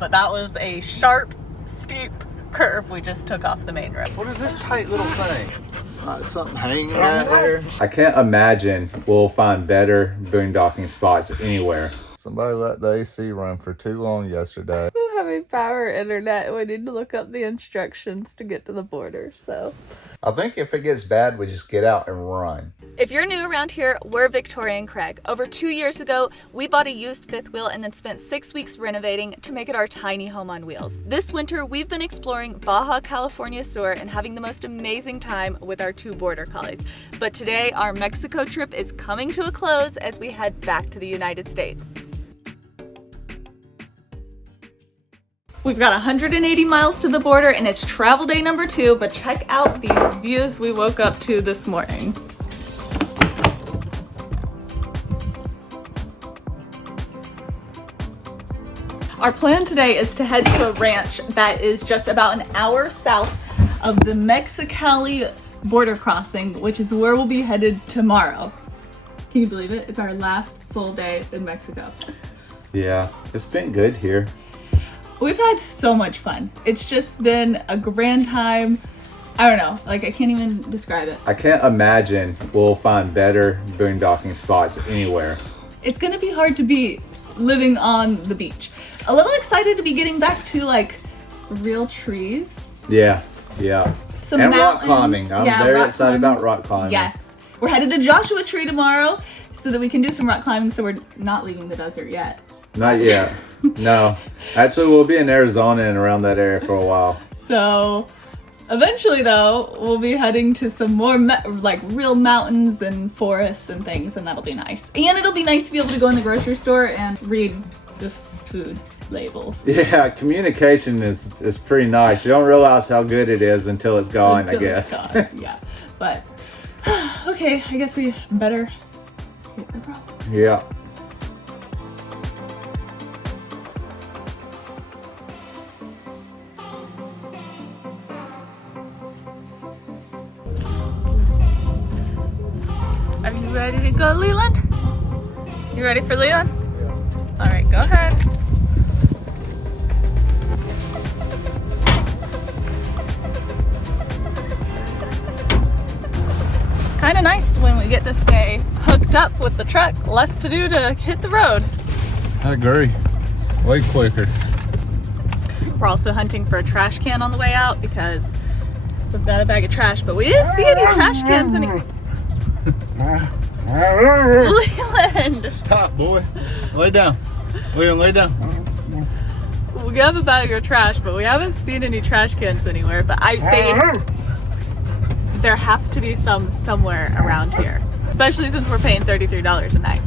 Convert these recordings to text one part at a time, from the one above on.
but that was a sharp, steep curve we just took off the main road. What is this tight little thing? Something hanging right there. I can't imagine we'll find better boondocking spots anywhere. Somebody let the AC run for too long yesterday. We're having power internet. We need to look up the instructions to get to the border, so. I think if it gets bad, we just get out and run. If you're new around here, we're Victoria and Craig. Over 2 years ago, we bought a used fifth wheel and then spent 6 weeks renovating to make it our tiny home on wheels. This winter, we've been exploring Baja California Sur and having the most amazing time with our 2 border collies. But today, our Mexico trip is coming to a close as we head back to the United States. We've got 180 miles to the border and it's travel day number 2, but check out these views we woke up to this morning. Our plan today is to head to a ranch that is just about an hour south of the Mexicali border crossing, which is where we'll be headed tomorrow. Can you believe it? It's our last full day in Mexico. Yeah, it's been good here. We've had so much fun. It's just been a grand time. I don't know, like I can't even describe it. I can't imagine we'll find better boondocking spots anywhere. It's gonna be hard to beat living on the beach. A little excited to be getting back to like real trees. Yeah. Some and mountains. rock climbing. I'm very excited about rock climbing. Yes. We're headed to Joshua Tree tomorrow so that we can do some rock climbing, so we're not leaving the desert yet. Not yet. No. Actually, we'll be in Arizona and around that area for a while. So eventually though, we'll be heading to some more like real mountains and forests and things, and that'll be nice. And it'll be nice to be able to go in the grocery store and read the food labels. Yeah, communication is pretty nice. You don't realize how good it is until it's gone, I guess. Yeah, but okay, I guess we better hit the road. Yeah. Are you ready to go, Leland? You ready for Leland? Yeah. All right, go ahead. Kind of nice when we get to stay hooked up with the truck. Less to do to hit the road. I agree. Way quicker. We're also hunting for a trash can on the way out because we've got a bag of trash, but we didn't see any trash cans anywhere. Leland! Stop, boy. Lay down. Leland, lay down. We have a bag of trash, but we haven't seen any trash cans anywhere. But I think there have to be some somewhere around here, especially since we're paying $33 a night.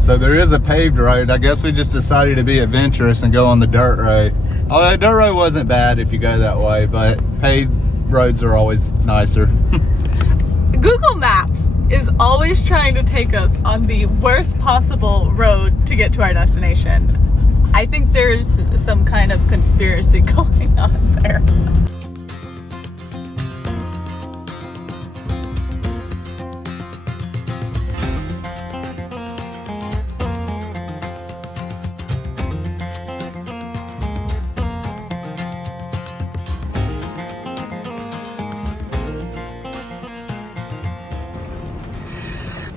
So there is a paved road. I guess we just decided to be adventurous and go on the dirt road. Although the dirt road wasn't bad if you go that way, but paved roads are always nicer. Google Maps is always trying to take us on the worst possible road to get to our destination. I think there's some kind of conspiracy going on there.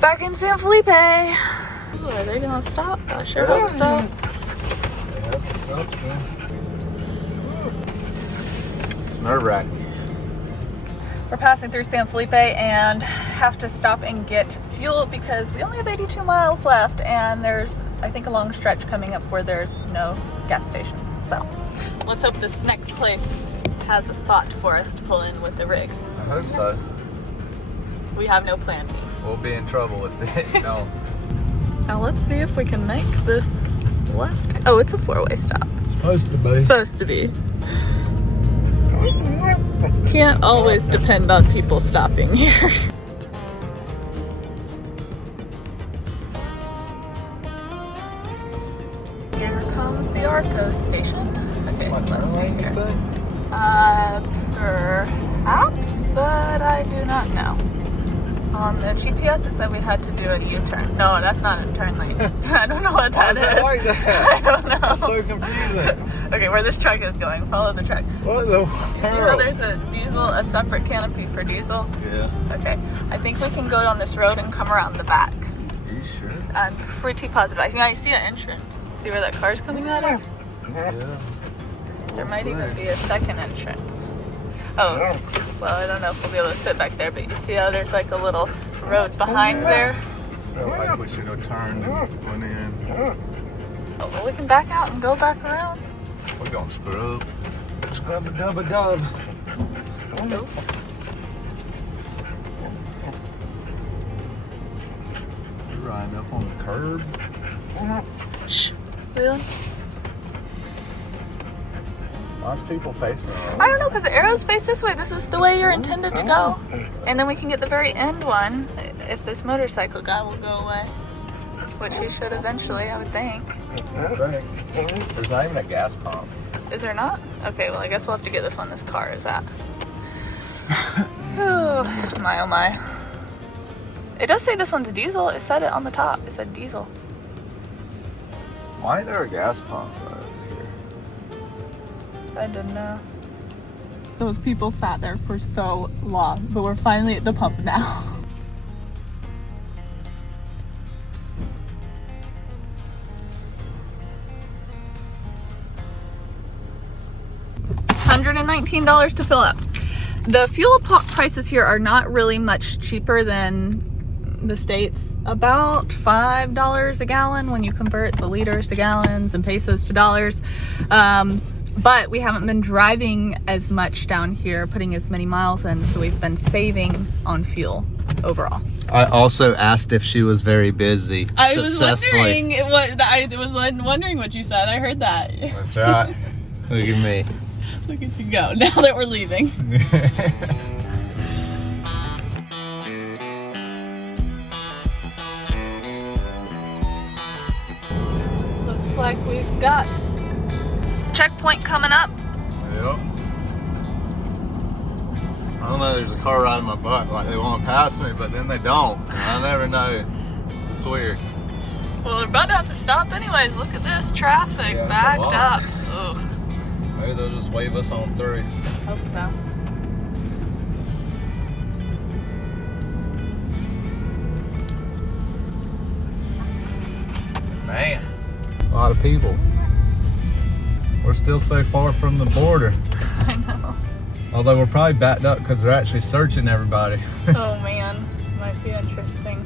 Back in San Felipe. Ooh, are they gonna stop? I sure hope so. It's nerve-wracking. We're passing through San Felipe and have to stop and get fuel because we only have 82 miles left, and there's, I think, a long stretch coming up where there's no gas stations. So let's hope this next place has a spot for us to pull in with the rig. I hope so. We have no plan B. We'll be in trouble if they don't. Now let's see if we can make this left. Oh, it's a four-way stop. Supposed to be. It's supposed to be. Can't always depend on people stopping here. Here comes the Arcos station. Okay, let's see here. Perhaps, but I do not know. On the GPS it said we had to do a U-turn. No, that's not a turn lane. I don't know what that is. Like that? I don't know. That's so confusing. Okay, where this truck is going, follow the truck. What the You see how there's a diesel, a separate canopy for diesel? Yeah. Okay, I think we can go down this road and come around the back. Are you sure? I'm pretty positive. I think I see an entrance. See where that car's coming out of? Yeah. There might even be a second entrance. Oh, well, I don't know if we'll be able to sit back there, but you see how there's like a little road behind there? I feel like we should have turned and went in. Oh, well, we can back out and go back around. We're gonna scrub. Scrub a dub a dub. Nope. You're riding up on the curb. Shh. Really? Lots of people facing it. I don't know, because the arrows face this way. This is the way you're intended to go. And then we can get the very end one if this motorcycle guy will go away. Which he should eventually, I would think. There's not even a gas pump. Is there not? Okay, well, I guess we'll have to get this one this car is at. Whew, my oh my. It does say this one's diesel. It said it on the top. It said diesel. Why is there a gas pump over here? I didn't know. Those people sat there for so long, but we're finally at the pump now. $119 to fill up. The fuel prices here are not really much cheaper than the States. About $5 a gallon when you convert the liters to gallons and pesos to dollars. But we haven't been driving as much down here, putting as many miles in, so we've been saving on fuel overall. I also asked if she was very busy. I was wondering what you said. I heard that. That's right. Look at me. Look at you go, now that we're leaving. Looks like we've got checkpoint coming up. Yep. I don't know, there's a car riding my butt like they want to pass me, but then they don't. I never know. It's weird. Well, we're about to have to stop anyways. Look at this traffic, Yeah, backed it's a up. lot. Ugh. Maybe they'll just wave us on through. Hope so. Man, a lot of people. We're still so far from the border. I know. Although we're probably backed up because they're actually searching everybody. Oh man, might be interesting.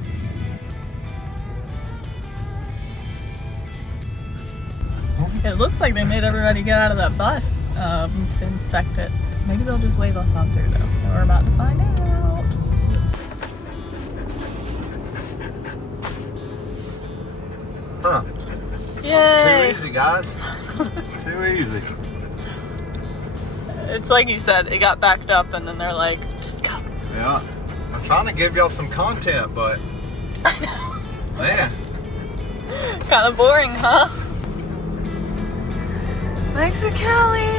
It looks like they made everybody get out of that bus to inspect it. Maybe they'll just wave us on through though. We're about to find out. Huh. Yay! It's too easy, guys. Too easy. It's like you said, it got backed up and then they're like, just go. Yeah. I'm trying to give y'all some content, but man. Kind of boring, huh? Mexicali!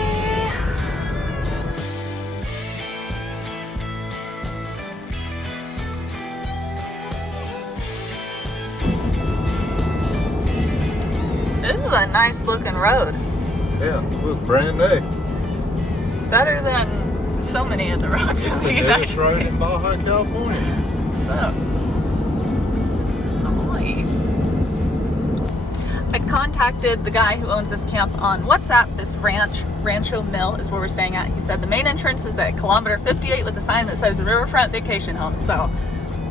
This is a nice looking road. Yeah, look, brand new. Better than so many of the roads in the The United newest road States. in Baja, California. Oh. Nice. I contacted the guy who owns this camp on WhatsApp. This Rancho Mil is where we're staying at. He said the main entrance is at kilometer 58 with a sign that says Riverfront Vacation Home. So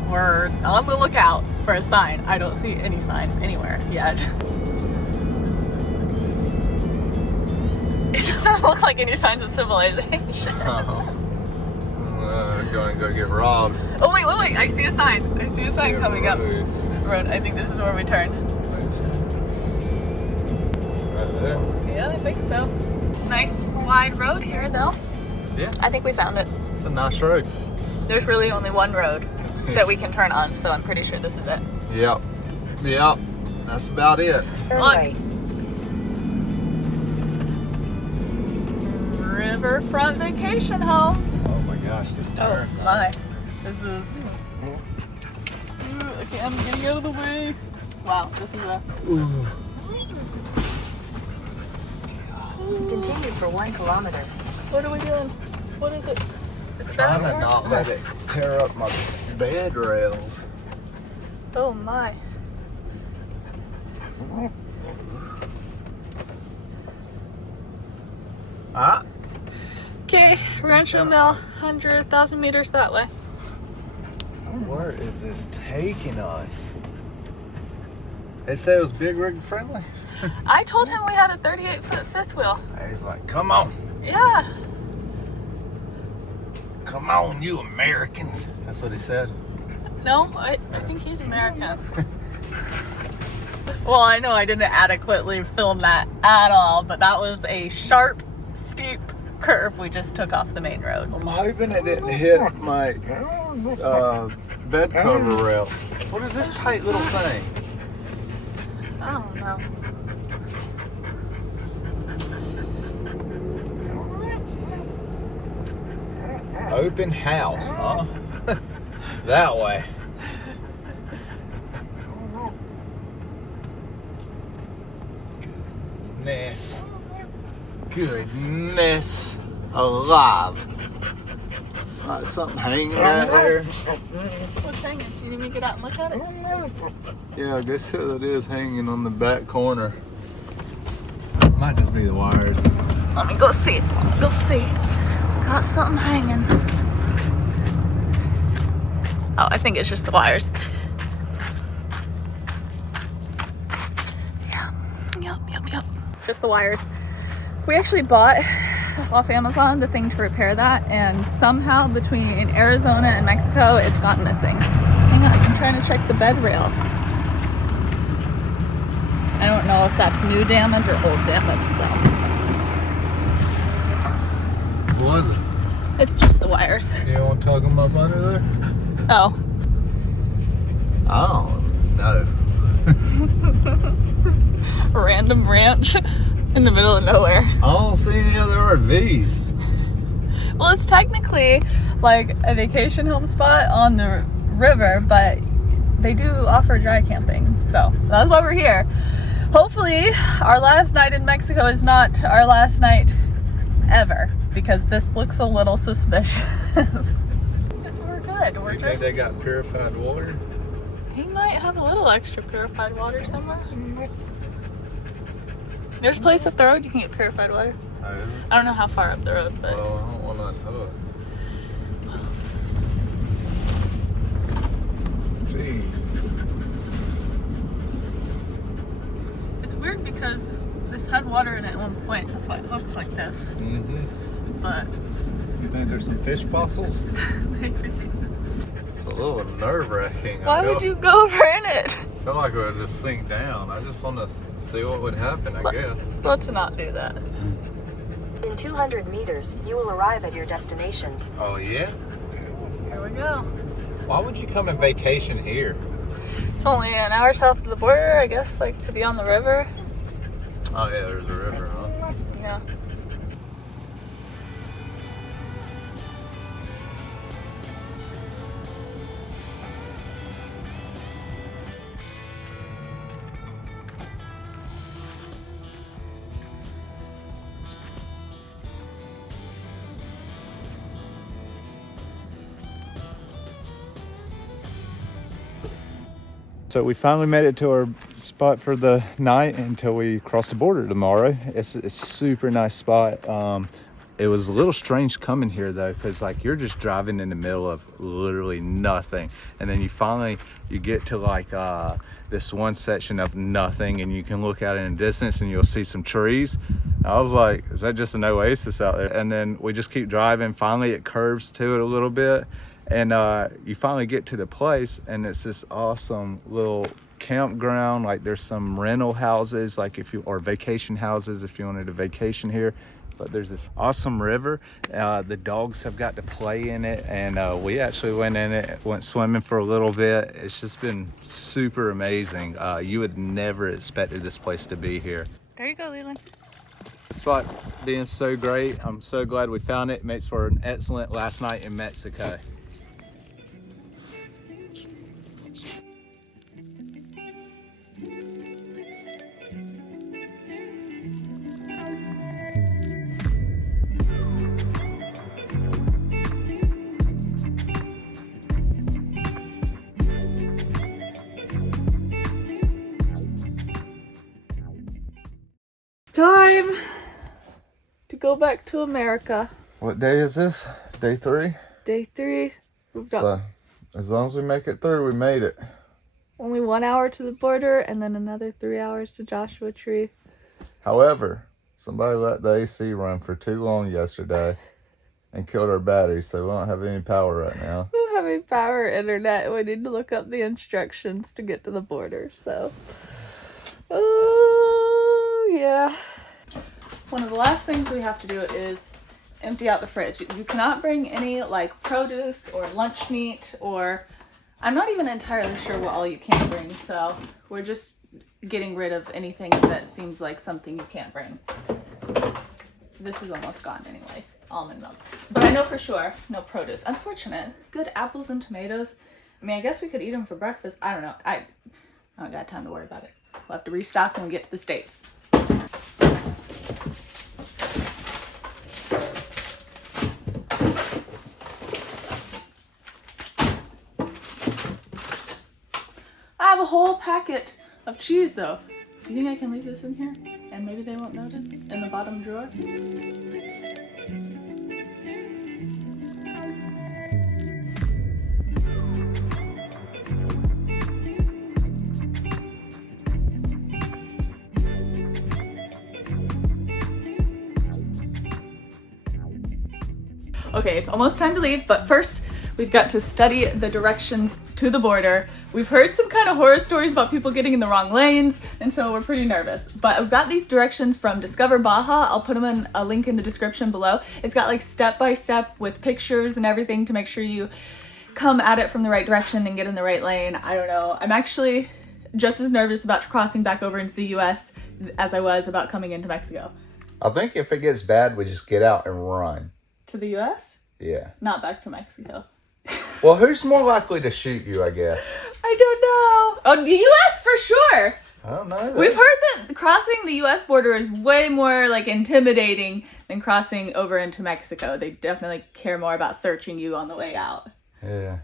we're on the lookout for a sign. I don't see any signs anywhere yet. It doesn't look like any signs of civilization. Going to go get robbed. Oh wait, I see a sign. I see a sign coming up. Road. I think this is where we turn. Right there. Yeah, I think so. Nice wide road here though. Yeah. I think we found it. It's a nice road. There's really only one road that we can turn on, so I'm pretty sure this is it. Yep. Yep. That's about it. Look. Right. Riverfront vacation homes. Oh my gosh, this turn. Oh my. This is... Okay, I'm getting out of the way. Wow, this is a... Ooh. Continue for 1 kilometer. What are we doing? What is it? Is it Trying bad? to not let it tear up my bed rails. Oh my. Ah. Okay, Rancho Mil, 100,000 meters that way. Where is this taking us? They said it was big rig friendly. I told him we had a 38-foot fifth wheel. He's like, come on. Yeah. Come on, you Americans. That's what he said. No, I think he's American. Well, I know I didn't adequately film that at all, but that was a sharp, steep curve we just took off the main road. I'm hoping it didn't hit my bed cover rail. What is this tight little thing? I don't know. Open house, huh? That way. Goodness. Goodness alive. Got something hanging right there. What's hanging? You need me to get out and look at it? Yeah, I guess it is hanging on the back corner. Might just be the wires. Let me go see. Let me go see. Got something hanging. Oh, I think it's just the wires. Yep. Just the wires. We actually bought off Amazon the thing to repair that, and somehow between Arizona and Mexico, it's gone missing. Hang on, I'm trying to check the bed rail. I don't know if that's new damage or old damage, so. What was it? It's just the wires. You want to tug them up under there? Oh. Oh, no. Random ranch in the middle of nowhere. I don't see any other RVs. Well, it's technically like a vacation home spot on the river, but they do offer dry camping. So that's why we're here. Hopefully our last night in Mexico is not our last night ever, because this looks a little suspicious. We're good. We're You just... think they got purified water? He might have a little extra purified water somewhere. There's a place up the road you can get purified water. Oh, is it? I don't know how far up the road, but... Well, I don't want to know it. Jeez. It's weird because this had water in it at one point. That's why it looks like this. Mm-hmm. But You think there's some fish fossils? maybe. It's a little nerve-wracking. Why would you go over in it? I feel like it would just sink down. I just want to see what would happen, I guess. Let's not do that. In 200 meters, you will arrive at your destination. Oh, yeah? Here we go. Why would you come and vacation here? It's only an hour south of the border, I guess, like to be on the river. Oh, yeah, there's a river, huh? Yeah. So we finally made it to our spot for the night until we cross the border tomorrow. It's a super nice spot. It was a little strange coming here though, because like you're just driving in the middle of literally nothing, and then you get to like this one section of nothing, and you can look out in the distance and you'll see some trees. I was like, is that just an oasis out there? And then we just keep driving. Finally it curves to it a little bit, and you finally get to the place, and it's this awesome little campground. Like there's some rental houses, like or vacation houses if you wanted to vacation here. But there's this awesome river. The dogs have got to play in it, and we actually went in it, went swimming for a little bit. It's just been super amazing. You would never expected this place to be here. There you go, Leland. The spot being so great, I'm so glad we found it. It makes for an excellent last night in Mexico. Time to go back to America. What day is this? Day 3? Day 3. We've got So, as long as we make it through, we made it. only 1 hour to the border and then another 3 hours to Joshua Tree. However, somebody let the AC run for too long yesterday and killed our battery, so we don't have any power right now. We don't have any power or internet. We need to look up the instructions to get to the border, so. Oh, yeah. One of the last things we have to do is empty out the fridge. You cannot bring any like produce or lunch meat, or I'm not even entirely sure what all you can bring, so we're just getting rid of anything that seems like something you can't bring. This is almost gone anyways, almond milk. But I know for sure, no produce. Unfortunate. Good apples and tomatoes. I mean, I guess we could eat them for breakfast. I don't know. I don't got time to worry about it. We'll have to restock when we get to the States. I have a whole packet of cheese though. Do you think I can leave this in here? And maybe they won't notice? In the bottom drawer? Okay, it's almost time to leave, but first we've got to study the directions to the border. We've heard some kind of horror stories about people getting in the wrong lanes, and so we're pretty nervous. But I've got these directions from Discover Baja. I'll put them in a link in the description below. It's got like step-by-step with pictures and everything to make sure you come at it from the right direction and get in the right lane. I don't know. I'm actually just as nervous about crossing back over into the US as I was about coming into Mexico. I think if it gets bad, we just get out and run. To the US? Yeah. Not back to Mexico. Well, who's more likely to shoot you, I guess? I don't know. Oh, the US for sure. I don't know. We've heard that crossing the US border is way more like intimidating than crossing over into Mexico. They definitely care more about searching you on the way out. Yeah.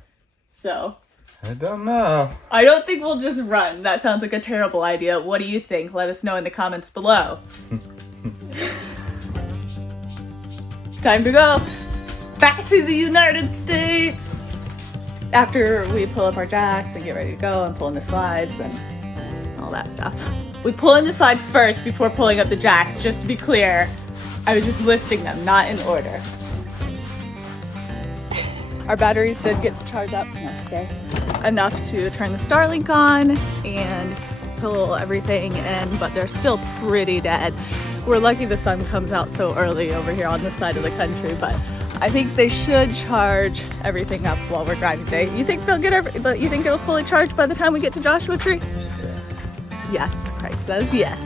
So, I don't know. I don't think we'll just run. That sounds like a terrible idea. What do you think? Let us know in the comments below. Time to go back to the United States. After we pull up our jacks and get ready to go and pull in the slides and all that stuff. We pull in the slides first before pulling up the jacks, just to be clear. I was just listing them, not in order. Our batteries did get to charge up the next day. Enough to turn the Starlink on and pull everything in, but they're still pretty dead. We're lucky the sun comes out so early over here on this side of the country, but I think they should charge everything up while we're driving today. You think they'll you think it'll fully charge by the time we get to Joshua Tree? Yes, Craig says yes.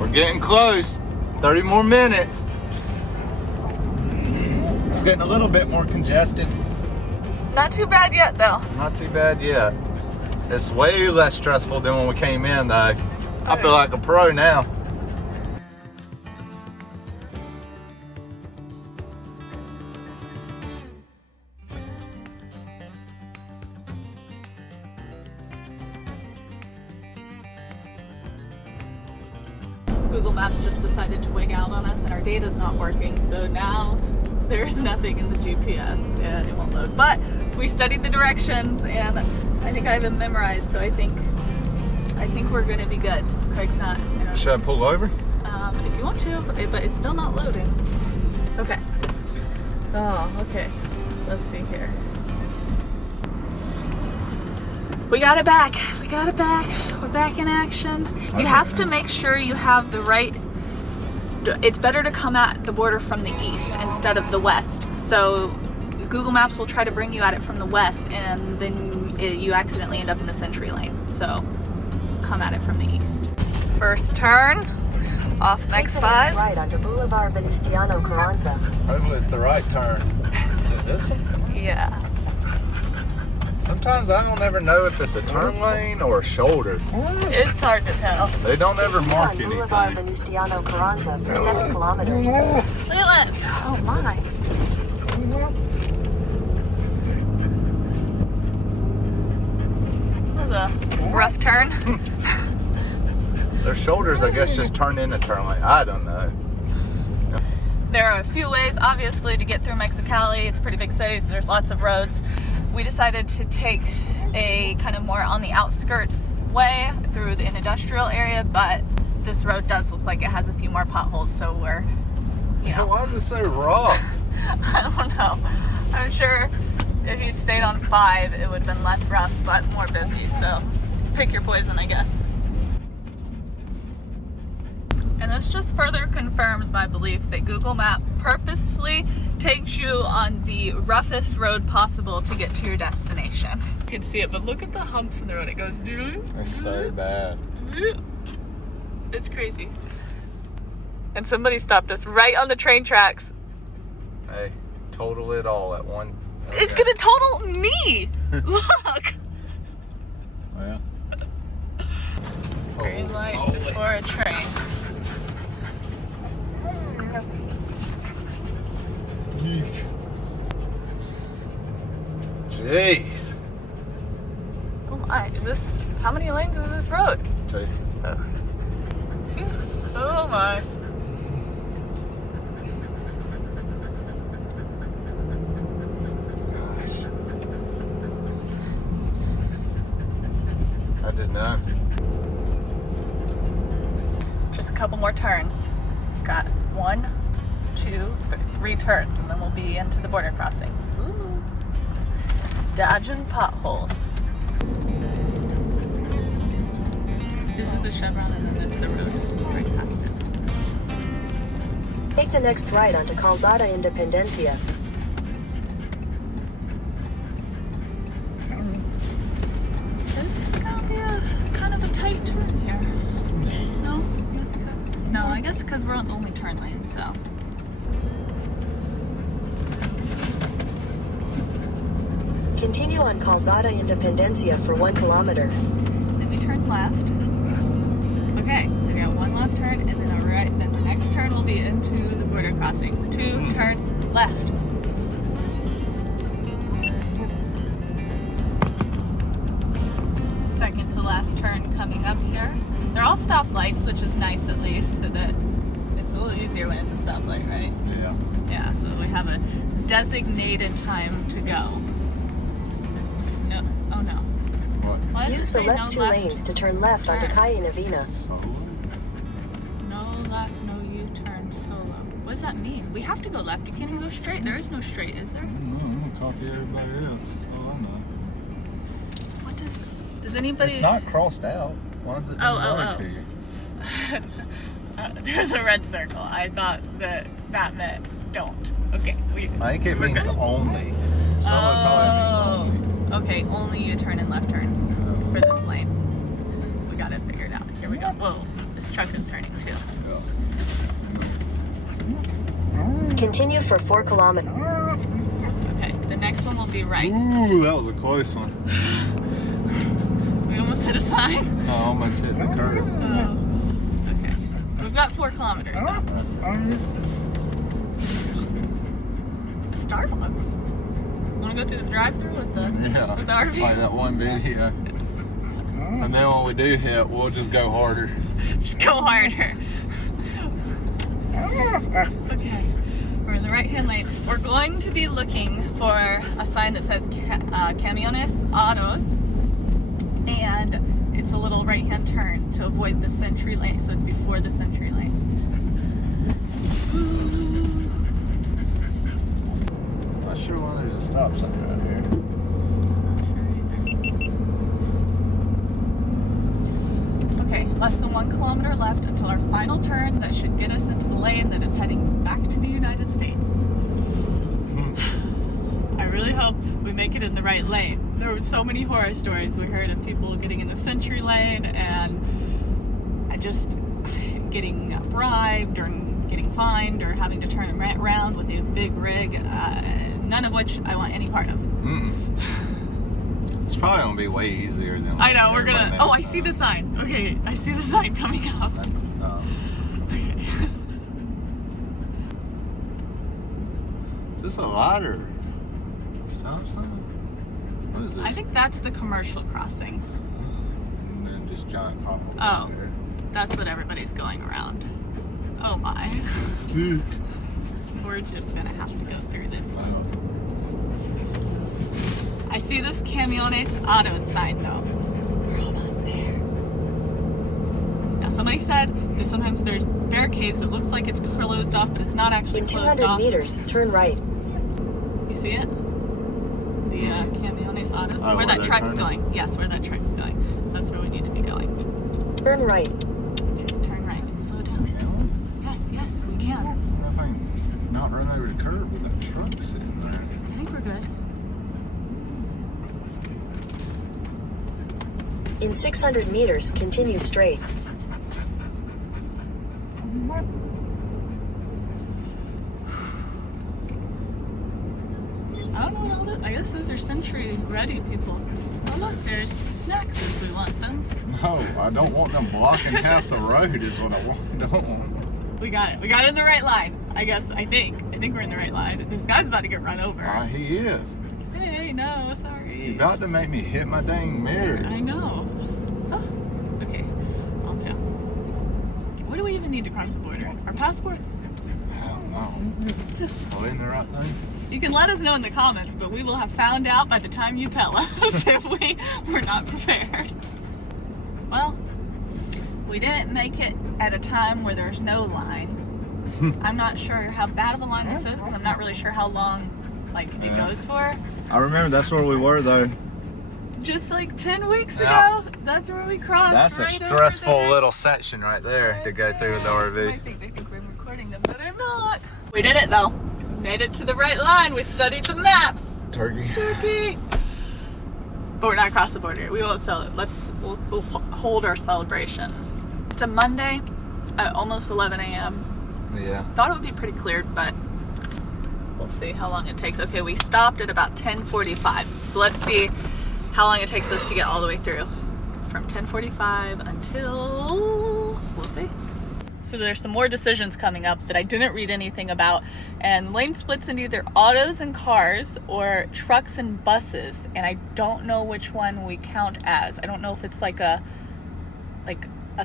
We're getting close. 30 more minutes. It's getting a little bit more congested. Not too bad yet, though. Not too bad yet. It's way less stressful than when we came in, though. I feel like a pro now. Google Maps just decided to wig out on us and our data's not working, so now there's nothing in the GPS and it won't load. But we studied the directions and I think I have them memorized, so I think we're gonna be good. Craig's not. Should I pull over? If you want to, but it's still not loading. Okay. Oh, okay. Let's see here. We got it back. We got it back. We're back in action. You have to make sure you have the right. It's better to come at the border from the east instead of the west. So Google Maps will try to bring you at it from the west, and then you accidentally end up in the Century Lane. So come at it from the east. First turn off next Take the five. right onto Boulevard Venustiano Carranza. Hopefully it's the right turn. Is it this one? Yeah. Sometimes I don't ever know if it's a turn lane or a shoulder. It's hard to tell. They don't ever mark On Boulevard anything. Venustiano Carranza for 7 kilometers. Look at that. Oh my. That was a rough turn. Their shoulders, I guess, just turn into turn lane. I don't know. There are a few ways, obviously, to get through Mexicali. It's a pretty big city, so there's lots of roads. We decided to take a kind of more on the outskirts way through an industrial area, but this road does look like it has a few more potholes, so we're, you know. Why is it so rough? I don't know. I'm sure if you'd stayed on 5, it would have been less rough, but more busy, so pick your poison, I guess. And this just further confirms my belief that Google Maps purposely takes you on the roughest road possible to get to your destination. You can see it, but look at the humps in the road. It goes doo. It's so bad. It's crazy. And somebody stopped us right on the train tracks. Hey, total it all at one. It's gonna total me! Look! Well. Green light before a train. Jeez. Oh my, is this, how many lanes is this road? Two. Oh my. Gosh. I didn't know. Just a couple more turns. Got 1, 2, 3 turns, and then we'll be into the border crossing. Ooh. Dodging potholes. This is the chevron, and then this is the road right past it. Take the next right onto Calzada Independencia. This is gonna be a kind of a tight turn here. No? You don't think so? No, I guess because we're on the only turn lane, so. Continue on Calzada Independencia for 1 kilometer. Then we turn left. Okay, so we got 1 left turn, and then a right. Then the next turn will be into the border crossing. 2 turns left. Second to last turn coming up here. They're all stoplights, which is nice at least, so that it's a little easier when it's a stoplight, right? Yeah. Yeah, so we have a designated time to go. No, oh no. What? Why does Use it the say left no 2 left? lanes to turn left onto turn? Calle Navina. No left, no U-turn, solo. What does that mean? We have to go left. You can't even go straight. There is no straight, is there? I'm gonna copy everybody else. That's all I know. What does anybody? It's not crossed out. Why is it Oh, being oh, blurred oh. to you? There's a red circle. I thought that meant don't. Okay, I think it we're means good. only. Some would probably mean only. Okay, only U-turn and left turn for this lane. We got it figured out. Here we go. Whoa, this truck is turning too. Yeah. Continue for 4 kilometers. Okay, the next one will be right. Ooh, that was a close one. We almost hit a sign. I almost hit the curb. Oh, okay. We've got 4 kilometers though. A Starbucks. Want to go through the drive-through with the RV? Like that one video. And then when we do hit, we'll just go harder. Just go harder. Okay, we're in the right-hand lane. We're going to be looking for a sign that says Camiones Autos, and it's a little right-hand turn to avoid the Century Lane, so it's before the Century Lane. Not sure why there's a stop sign right here. Okay, less than 1 kilometer left until our final turn that should get us into the lane that is heading back to the United States. I really hope we make it in the right lane. There were so many horror stories we heard of people getting in the Century Lane and just getting bribed or getting fined or having to turn around with a big rig, none of which I want any part of. It's probably gonna be way easier than. I know, we're gonna. Oh, I see the sign. Okay, I see the sign coming up. Okay. Is this a ladder? Stop sign? What is this? I think that's the commercial crossing. And then just giant pop. Oh, that's what everybody's going around. Oh my. We're just gonna have to go through this one. I see this Camiones Autos sign though. We're almost there. Now somebody said that sometimes there's barricades that looks like it's closed off, but it's not actually In closed 200 off. meters, turn right. You see it? The Camiones Autos? Oh, where that they're truck's turning? going. Yes, where that truck's going. That's where we need to be going. Turn right. Okay, turn right. Slow down. Yes, we can. I think not run over the curb with that truck sitting there. I think we're good. In 600 meters, continue straight. I don't know what all this. I guess those are Century ready people. Oh look, there's snacks if we want them. No, I don't want them blocking half the road is what I don't want. We got it. We got it in the right line. I think we're in the right line. This guy's about to get run over. He is. Hey, no, sorry. You're about to make me hit my dang mirrors. I know. Oh, okay. All down. What do we even need to cross the border? Our passports? I don't know. Are we in the right thing? You can let us know in the comments, but we will have found out by the time you tell us if we were not prepared. Well, we didn't make it at a time where there's no line. I'm not sure how bad of a line this is because I'm not really sure how long it goes for. I remember that's where we were though. Just like 10 weeks Yeah. ago, that's where we crossed. That's a right over stressful there. little section right there to go through with the They RV. think we're recording them, but I'm not. We did it though. Made it to the right line. We studied the maps. Turkey. But we're not across the border. We won't sell it. We'll hold our celebrations. It's a Monday at almost 11 a.m. Yeah. Thought it would be pretty cleared, but we'll see how long it takes. Okay, we stopped at about 10:45. So let's see how long it takes us to get all the way through. From 10:45 until, we'll see. So there's some more decisions coming up that I didn't read anything about, and lane splits into either autos and cars or trucks and buses, and I don't know which one we count as. I don't know if it's like a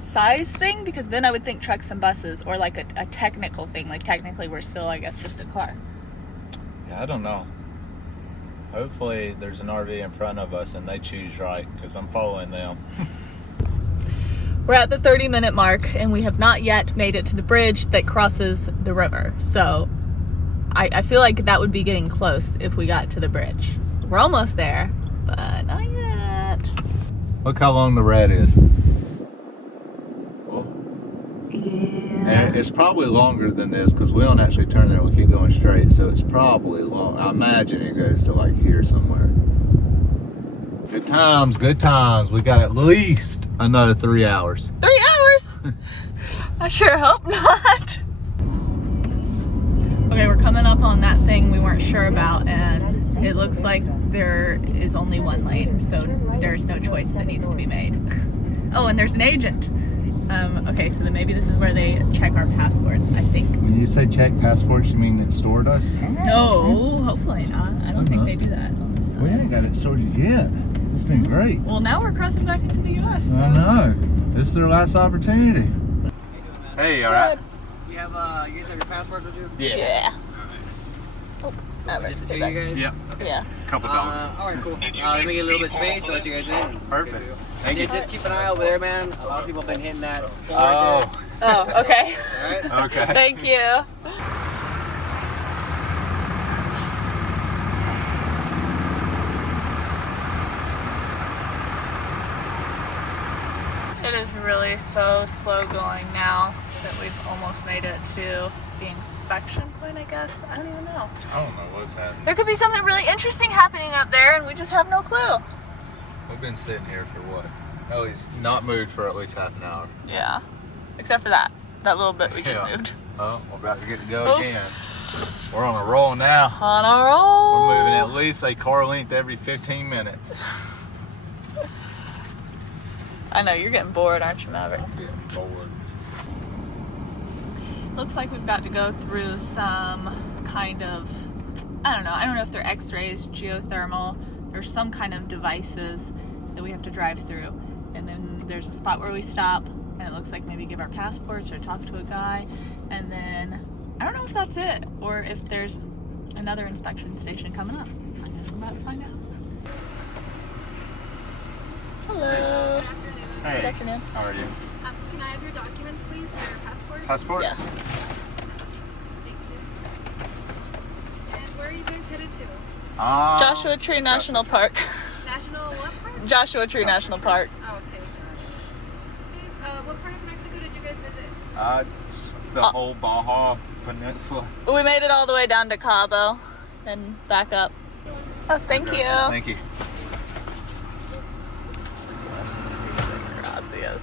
size thing, because then I would think trucks and buses, or like a technical thing, like technically we're still, I guess, just a car. Yeah, I don't know. Hopefully there's an RV in front of us and they choose right, because I'm following them. We're at the 30-minute mark and we have not yet made it to the bridge that crosses the river. So I feel like that would be getting close if we got to the bridge. We're almost there, but not yet. Look how long the red is. Yeah. And it's probably longer than this because we don't actually turn there. We keep going straight, so it's probably long. I imagine it goes to like here somewhere. Good times, good times. We got at least another 3 hours. 3 hours? I sure hope not. Okay, we're coming up on that thing we weren't sure about, and it looks like there is only one lane, so there's no choice that needs to be made. Oh, and there's an agent. Okay, so then maybe this is where they check our passports, I think. When you say check passports, you mean it stored us? No, hopefully not. I don't think they do that on this side. We haven't got it sorted yet. It's been great. Well, now we're crossing back into the U.S. So. I know. This is their last opportunity. Hey, all right. You guys have your passports with you? Yeah. Oh, Just to you guys? Yep. Yeah. Couple dogs. Alright, cool. Let me get a little bit of space to let you guys in. Perfect. Thank Yeah, you. just keep an eye over there, man. A lot of people have been hitting that. Oh, Oh, okay. Alright? okay. Thank you. It is really so slow going now that we've almost made it to the inspection point, I guess. I don't even know. I don't know what's happening. There could be something really interesting happening up there and we just have no clue. We've been sitting here for what? At least not moved for at least half an hour. Yeah. Except for that little bit we just Yeah. moved. Oh, we're about to get to go Oh. again. We're on a roll now. On a roll. We're moving at least a car length every 15 minutes. I know, you're getting bored, aren't you, Maverick? I'm getting bored. Looks like we've got to go through some kind of, I don't know if they're x-rays, geothermal, there's some kind of devices that we have to drive through. And then there's a spot where we stop, and it looks like maybe give our passports or talk to a guy. And then, I don't know if that's it, or if there's another inspection station coming up. I guess I'm about to find out. Hello. Good afternoon. Hey, Good afternoon. how are you? Can I have your documents, please? Your passport? Passport? Yeah. Thank you. And where are you guys headed to? Joshua Tree National Park. National what park? Joshua Tree National Park. Oh, okay. Okay, what part of Mexico did you guys visit? The whole Baja Peninsula. We made it all the way down to Cabo and back up. Oh, thank you. Thank you. Gracias.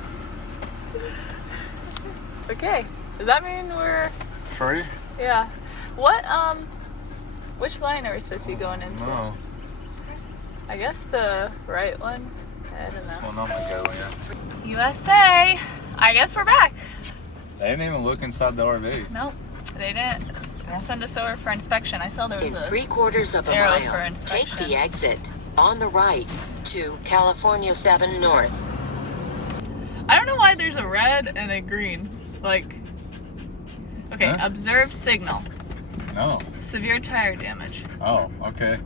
Okay. Does that mean we're, Free? yeah. What, which line are we supposed to be going into? No. I guess the right one? I don't This know. one I'm gonna go in. USA! I guess we're back. They didn't even look inside the RV. Nope, they didn't send us over for inspection. I saw there was In a 3/4 of a arrow for mile, take inspection. the exit on the right to California 7 North. I don't know why there's a red and a green. Like, okay, Huh? observe signal. No. Severe tire damage. Oh, okay.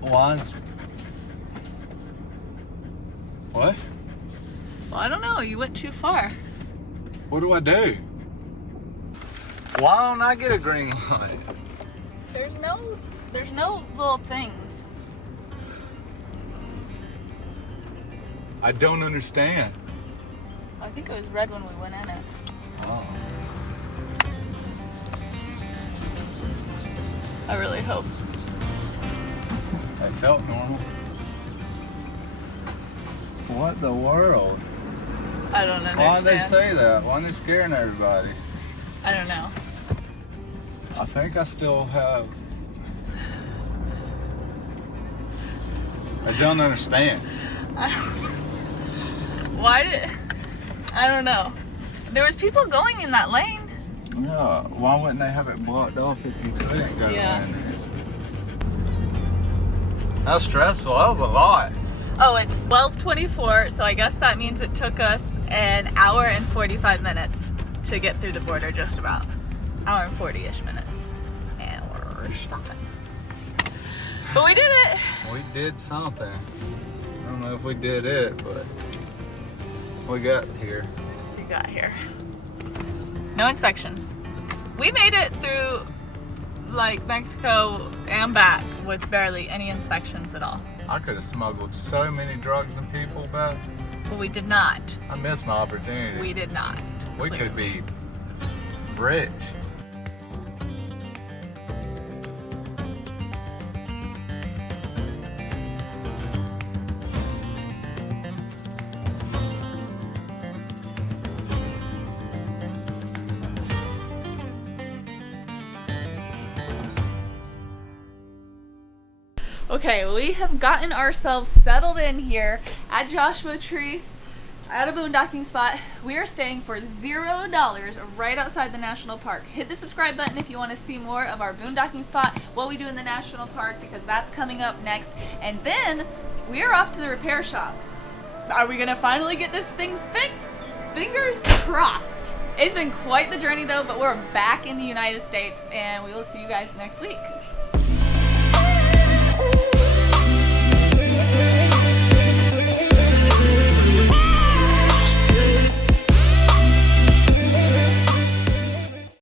Why's... What? Well, I don't know. You went too far. What do I do? Why don't I get a green light? There's no little things. I don't understand. I think it was red when we went in it. Oh. I really hope. That felt normal. What the world? I don't understand. Why'd they say that? Why are they scaring everybody? I don't know. I think I still have... I don't understand. Why did? I don't know. There was people going in that lane. Yeah, why wouldn't they have it blocked off if you couldn't go Yeah. in? How stressful. That was a lot. Oh, it's 12:24, so I guess that means it took us an hour and 45 minutes to get through the border, just about. Hour and 40-ish minutes. And we're stopping. But we did it! We did something. I don't know if we did it, but we got here. We got here. No inspections. We made it through, like, Mexico and back with barely any inspections at all. I could have smuggled so many drugs and people back. But we did not. I missed my opportunity. We did not. We could be rich. Okay, we have gotten ourselves settled in here at Joshua Tree at a boondocking spot. We are staying for $0 right outside the national park. Hit the subscribe button if you want to see more of our boondocking spot, what we do in the national park, because that's coming up next. And then we are off to the repair shop. Are we gonna finally get this thing fixed? Fingers crossed. It's been quite the journey though, but we're back in the United States and we will see you guys next week.